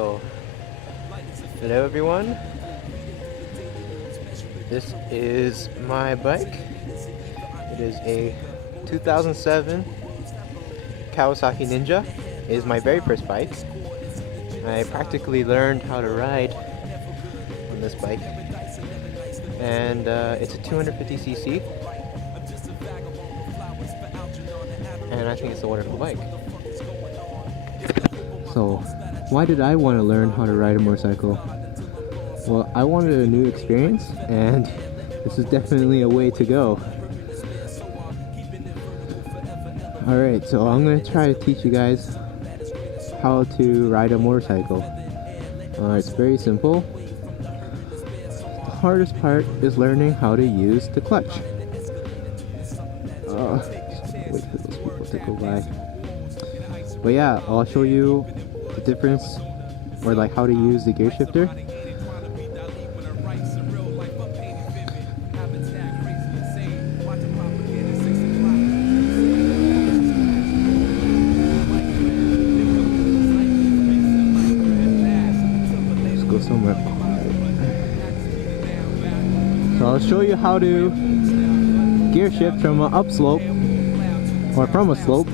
So, hello everyone. This is my bike. It is a 2007 Kawasaki Ninja. It is my very first bike. I practically learned how to ride on this bike. And it's a 250cc. And I think it's a wonderful bike. So, why did I want to learn how to ride a motorcycle? Well, I wanted a new experience, and this is definitely a way to go. Alright, so I'm going to try to teach you guys how to ride a motorcycle. It's very simple. The hardest part is learning how to use the clutch. Wait for those people to go by. But yeah, I'll show you the difference, or like how to use the gear shifter. Let's go somewhere. So I'll show you how to gear shift from an upslope or from a slope.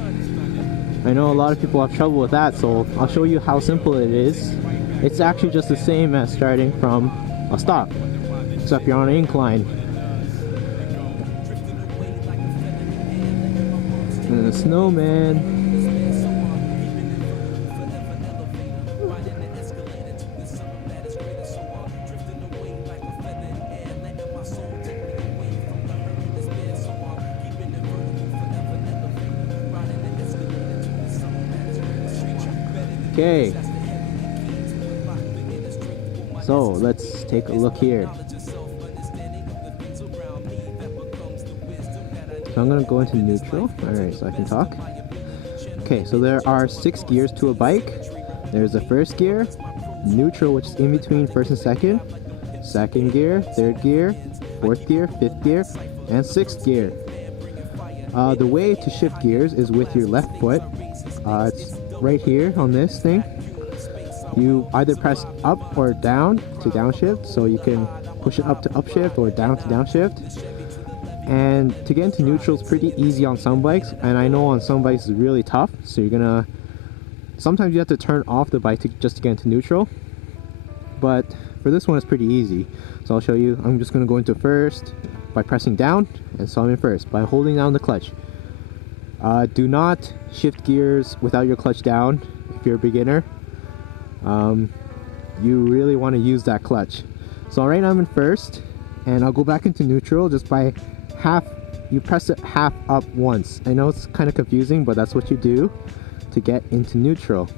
I know a lot of people have trouble with that, so I'll show you how simple it is. It's actually just the same as starting from a stop, except you're on an incline. And the snowman. Okay, so let's take a look here. So I'm going to go into neutral, alright, so I can talk. Okay, so there are 6 gears to a bike. There's the first gear, neutral, which is in between first and second gear, third gear, fourth gear, fifth gear, and sixth gear. The way to shift gears is with your left foot. It's right here on this thing. You either press up or down to downshift, so you can push it up to upshift or down to downshift. And to get into neutral is pretty easy on some bikes, and I know on some bikes it's really tough, so sometimes you have to turn off the bike just to get into neutral. But for this one it's pretty easy. So I'll show you. I'm just going to go into first by pressing down, and so I'm in first by holding down the clutch. Do not shift gears without your clutch down if you're a beginner. You really want to use that clutch. So right now I'm in first, and I'll go back into neutral just by you press it half up once. I know it's kind of confusing, but that's what you do to get into neutral.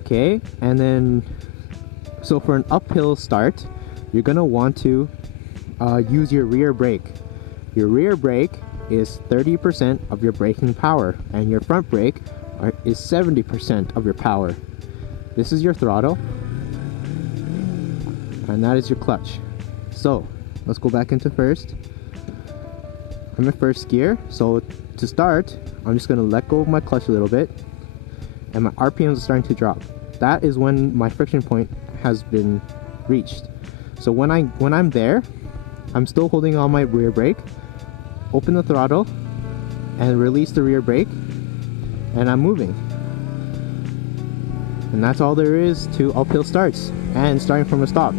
Okay, and then so for an uphill start, you're gonna want to use your rear brake. Your rear brake is 30% of your braking power, and your front brake is 70% of your power. This is your throttle, and that is your clutch. So let's go back into first. I'm in first gear, so to start I'm just going to let go of my clutch a little bit, and my RPMs are starting to drop. That is when my friction point has been reached. So when I'm there, I'm still holding on my rear brake. Open the throttle and release the rear brake, and I'm moving. And that's all there is to uphill starts and starting from a stop.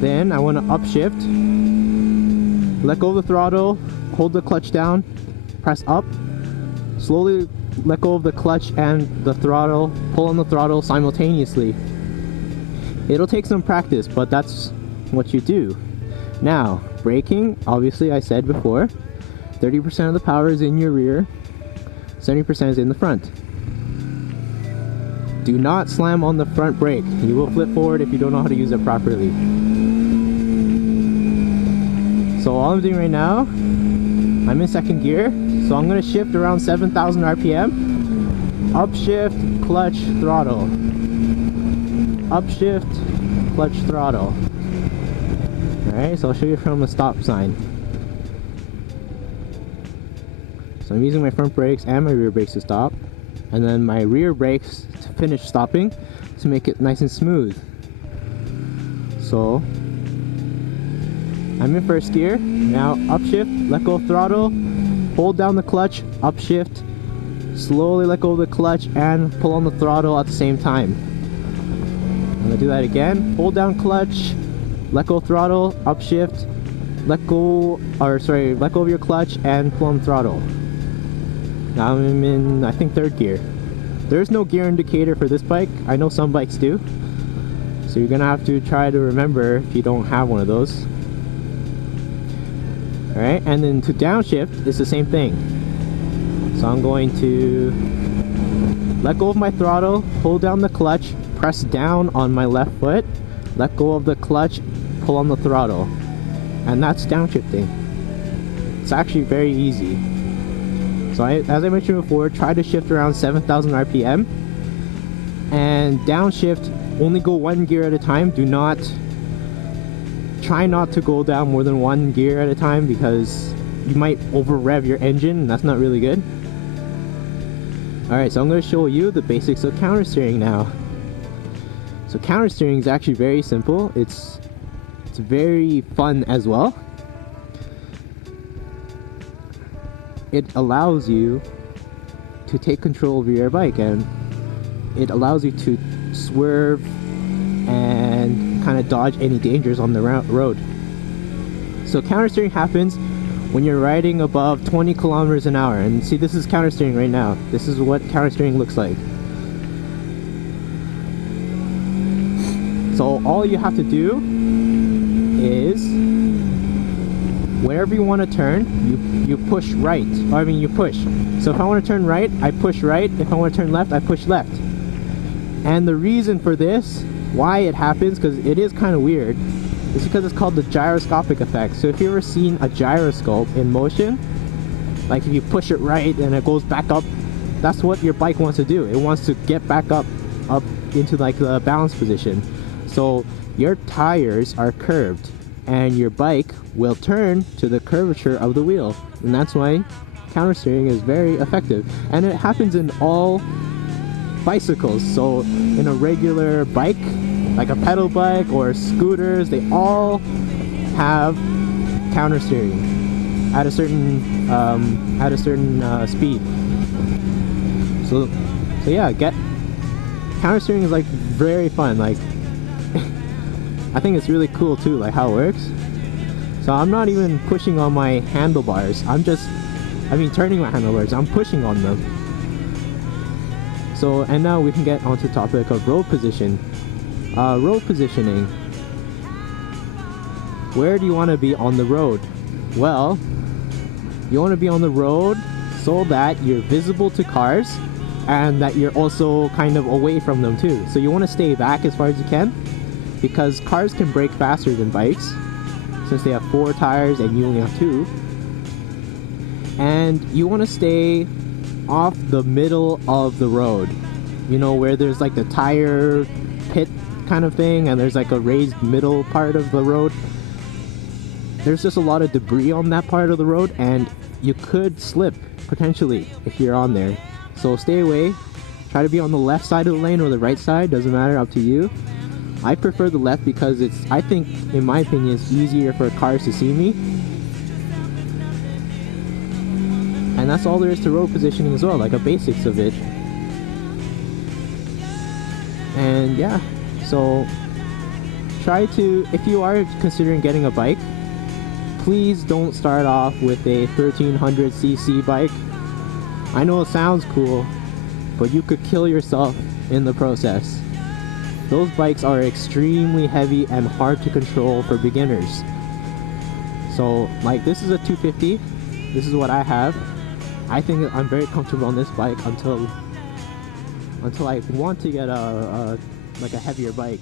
Then I want to upshift, let go of the throttle, hold the clutch down, press up, slowly let go of the clutch and the throttle, pull on the throttle simultaneously. It'll take some practice, but that's what you do. Now, braking, obviously I said before, 30% of the power is in your rear, 70% is in the front. Do not slam on the front brake. You will flip forward if you don't know how to use it properly. So all I'm doing right now, I'm in second gear, so I'm going to shift around 7,000 RPM. Upshift, clutch, throttle. Upshift, clutch, throttle. Alright, so I'll show you from the stop sign. So I'm using my front brakes and my rear brakes to stop, and then my rear brakes to finish stopping. to make it nice and smooth. So I'm in first gear. Now upshift, let go of throttle, hold down the clutch, upshift, slowly let go of the clutch and pull on the throttle at the same time. I'm gonna do that again. Hold down clutch, let go of throttle, upshift, let go of your clutch and pull on the throttle. Now I'm in, I think, third gear. There's no gear indicator for this bike. I know some bikes do. So you're gonna have to try to remember if you don't have one of those. Alright, and then to downshift, it's the same thing. So I'm going to let go of my throttle, hold down the clutch, press down on my left foot, let go of the clutch, pull on the throttle. And that's downshifting. It's actually very easy. So as I mentioned before, try to shift around 7,000 RPM. And downshift, only go one gear at a time. Try not to go down more than one gear at a time because you might over rev your engine and that's not really good. Alright, so I'm going to show you the basics of counter steering now. So counter steering is actually very simple. It's very fun as well. It allows you to take control over your bike and it allows you to swerve and kind of dodge any dangers on the road. So counter steering happens when you're riding above 20 kilometers an hour. And see, this is counter steering right now. This is what counter steering looks like. So all you have to do is wherever you want to turn, you push right. Or I mean, you push. So if I want to turn right, I push right. If I want to turn left, I push left. And the reason for this, why it happens, because it is kind of weird, is because it's called the gyroscopic effect. So if you've ever seen a gyroscope in motion, like if you push it right and it goes back up, that's what your bike wants to do. It wants to get back up into like the balance position. So your tires are curved and your bike will turn to the curvature of the wheel, and that's why counter steering is very effective. And it happens in all bicycles. So in a regular bike, like a pedal bike or scooters, they all have counter steering at a certain speed. So yeah, counter steering is like very fun. Like I think it's really cool too, like how it works. So I'm not even pushing on my handlebars. Turning my handlebars. I'm pushing on them. So, and now we can get onto the topic of road position. Road positioning. Where do you want to be on the road? Well, you want to be on the road so that you're visible to cars and that you're also kind of away from them too. So you want to stay back as far as you can, because cars can brake faster than bikes since they have 4 tires and you only have 2. And you want to stay off the middle of the road, you know, where there's like the tire pit kind of thing and there's like a raised middle part of the road. There's just a lot of debris on that part of the road and you could slip potentially if you're on there. So stay away. Try to be on the left side of the lane or the right side, doesn't matter, up to you. I prefer the left because I think, in my opinion, it's easier for cars to see me. And that's all there is to road positioning as well, like the basics of it. And yeah, so try to, if you are considering getting a bike, please don't start off with a 1300cc bike. I know it sounds cool, but you could kill yourself in the process. Those bikes are extremely heavy and hard to control for beginners. So like this is a 250, this is what I have. I think I'm very comfortable on this bike until I want to get a heavier bike.